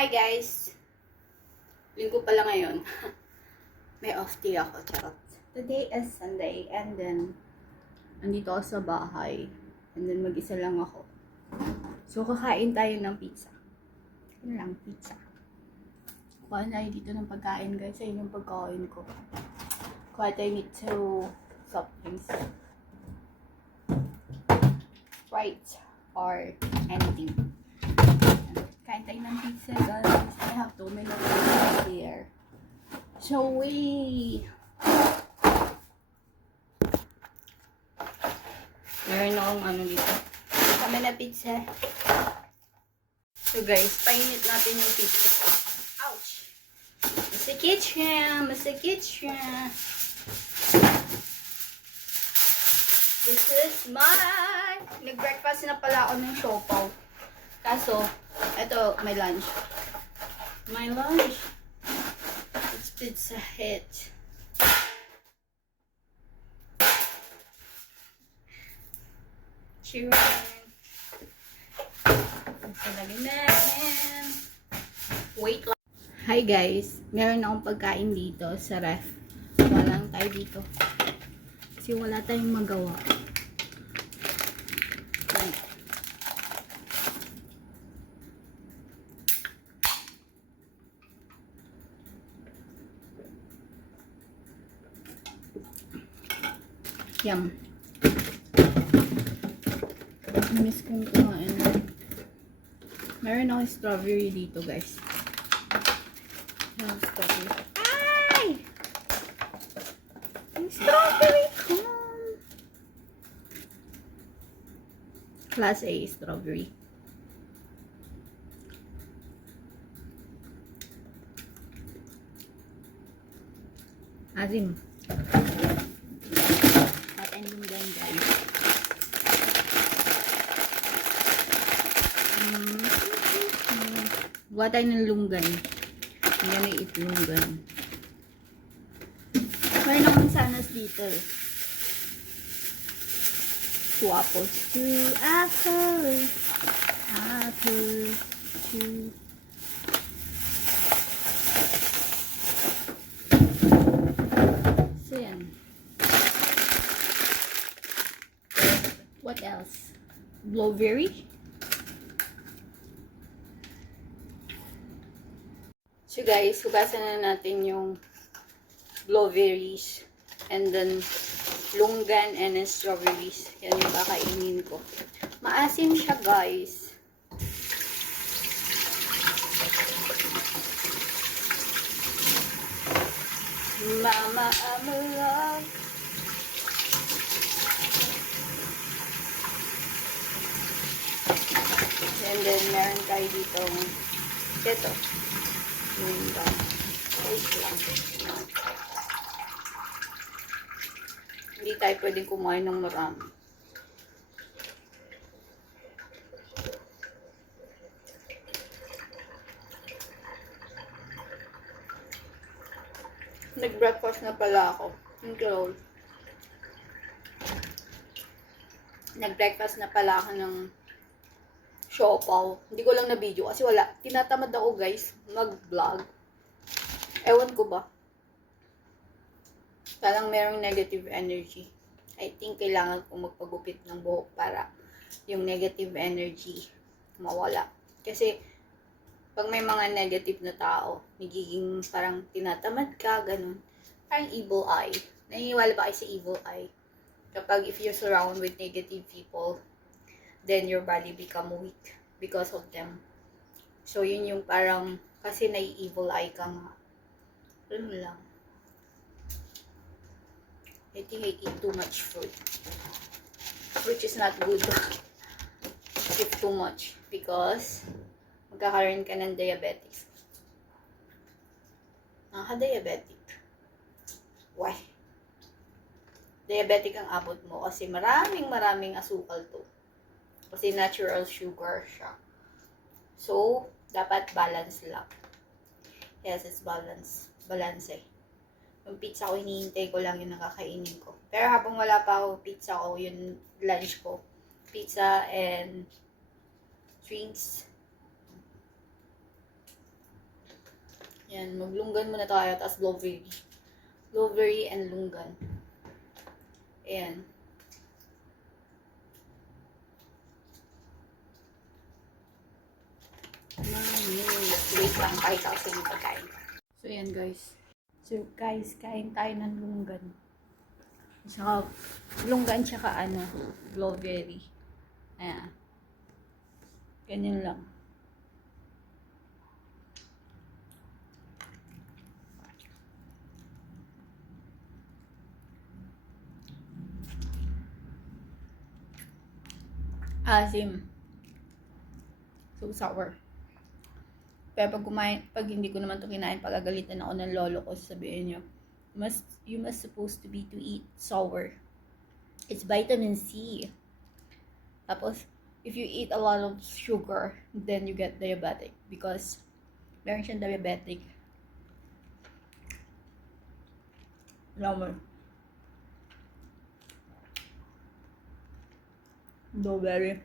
Hi guys! Linggo pala ngayon. May off day ako, charot. Today is Sunday and then andito ako sa bahay and then mag-isa lang ako. So kakain tayo ng pizza. Yun lang, pizza. Kuhaan tayo dito ng pagkain guys. Ayun yung pagkain ko. Kuhaan tayo nito soft drinks. Sprite or anything. Kain tayo ng pizza guys. I have 2 minutes here. So meron akong ano dito. Kami na pizza. So guys, painit natin yung pizza. Ouch! Masakit siya! Masakit siya! This is my... Nag-breakfast na pala ako ng siopaw. Kaso, ito, my lunch. My lunch. It's Pizza Hut. Cheers. Pagsalagin natin. Wait lang. Hi guys. Meron akong pagkain dito sa ref. Wala lang tayo dito. Kasi wala tayong magawa. Yum. Miss kong kumain. Meron akong strawberry dito, guys. Strawberry. Ay! Yung strawberry ko. Class A strawberry. Azim. Lunggan guys. Buat tayo ng lunggan. Hindi may itlunggan. Meron akong sanas dito. 2 apples. 2 apples. Apples. 2. So yan. What else? Blueberry. So guys, hugasan na natin yung blueberries and then lunggan and then strawberries. Yan yung kakainin ko. Maasim siya guys. Mama, I'm alive. And then, meron tayo dito ito. Wait lang. Hindi tayo pwedeng kumain ng marami. Nag-breakfast na pala ako. Nag-breakfast na pala ako ng siopaw. Hindi ko lang na video kasi wala. Tinatamad ako guys mag-vlog. Ewan ko ba. Parang merong negative energy. I think kailangan ko magpagupit ng buhok para yung negative energy mawala. Kasi pag may mga negative na tao, nagiging parang tinatamad ka, ganun. Parang evil eye. Naniniwala ba kayo sa evil eye? Kapag if you're surrounded with negative people, then your body become weak because of them. So, yun yung parang, kasi nai-evil eye ka nga. Alam mo lang. I think I eat too much fruit. Which is not good if too much. Because, magkakaroon ka ng diabetes. Nakaka-diabetic. Why? Diabetic ang abot mo kasi maraming asukal to. Kasi natural sugar siya. So, dapat balance lang. Yes, it's balance. Balance eh. Yung pizza ko, hinihintay ko lang yung nakakainin ko. Pero habang wala pa ako pizza ko, yung lunch ko. Pizza and drinks. Yan, maglunggan muna tayo, tapos blueberry. Blueberry and lunggan. Ayan. Wait lang, kahit ako sa yung pagkain. So, ayan guys. So, guys, kain tayo ng lunggan. Saka, lunggan tsaka ano, blueberry. Ayan. Ganyan lang. Asim. So, sour. Pero pag hindi ko naman ito kinain, pagagalitan ako ng lolo ko, sabihin niyo, you must supposed to be to eat sour. It's vitamin C. Tapos, if you eat a lot of sugar, then you get diabetic because meron siyang diabetic. Number. Blueberry.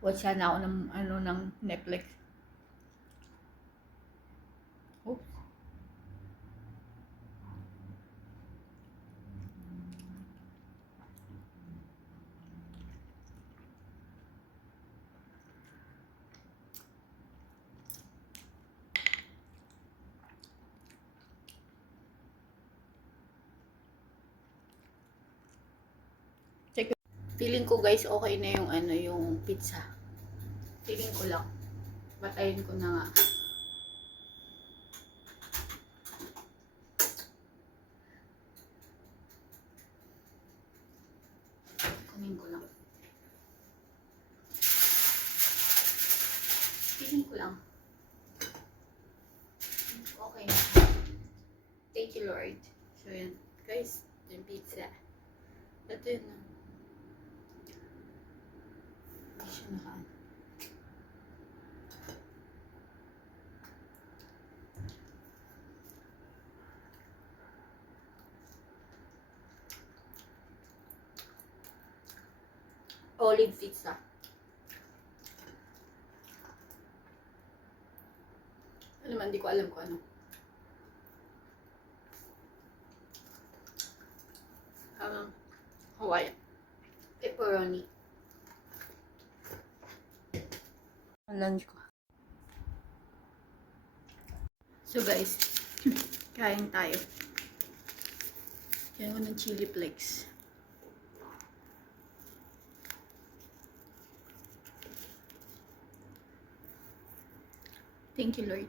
Watch na ako ng Netflix. Oops. Feeling ko guys, okay na yung yung pizza. Feeling ko lang. Batayin ko na nga. Kunin ko lang. Feeling ko lang. Okay na. Thank you, Lord. So, yan. Guys, yung pizza. Ito yun na. Hindi siya nakaan. Olive pizza. Ano man, di ko alam kung ano. Hawaiian. Pepperoni. Lunch ko. So guys, kain tayo. Kaya ko ng chili flakes. Thank you, Lord.